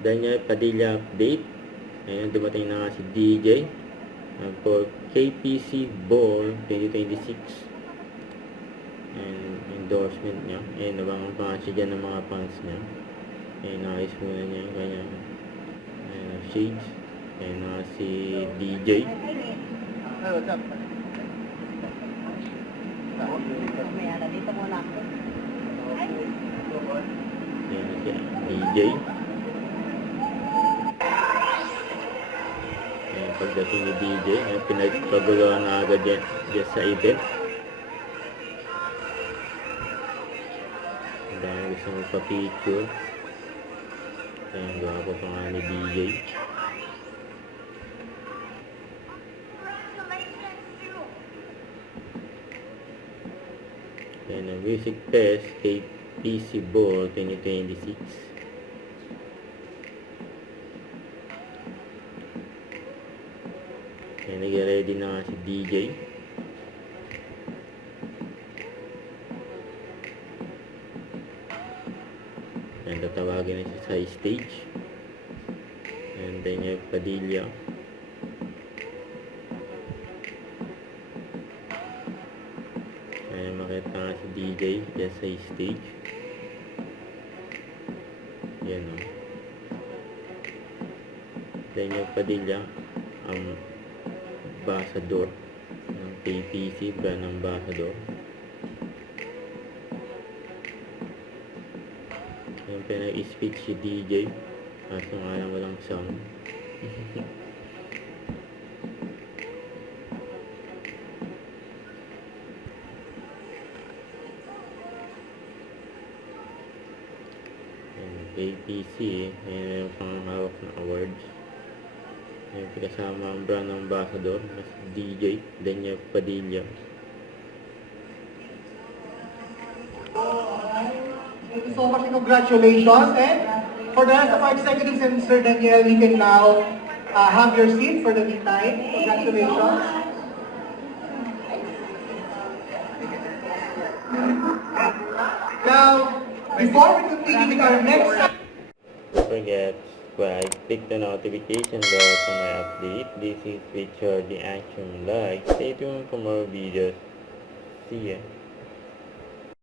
Daniel Padilla update. Ayan, dumating na nga si DJ for KPC Ball 2026. And endorsement niya. Ayan, nabangon pa nga siya dyan ng mga fans niya. Ayan, nakayos muna niya yung kanyang shades. Ayan na si DJ. Hey, what's up? Dito muna ako. Ayan na si DJ. Ayan, pagdating ni DJ, ayan, pinagpaguluhan na agad dyan sa event. Ang dami gusto magpa-picture. Ayan, gawa ko pa nga ni DJ. Ayan ang music test kay PC Ball 2026. Ayan, nag-ready na nga si DJ. Ayan, tatawagin na siya sa stage. And then yung Padilla. Ayan, makita nga si DJ dyan sa stage. Yan o. Then yung Padilla, ang ambassador ng KPC, brand ambassador. Ayan, pinag-speak si DJ. Kaso nga lang walang sound. KPC, ayan yung panghawak na awards. Ayan, kasama ang brand ambassador na si DJ Daniel Padilla. Thank you so much and congratulations. And for the rest of our executives and Mr. Daniel, you can now have your seat for the meantime. Congratulations. Now, before we continue with our next... Don't forget to subscribe, click the notification bell for my update. This is Richard the Action Live. Stay tuned for more videos. See ya.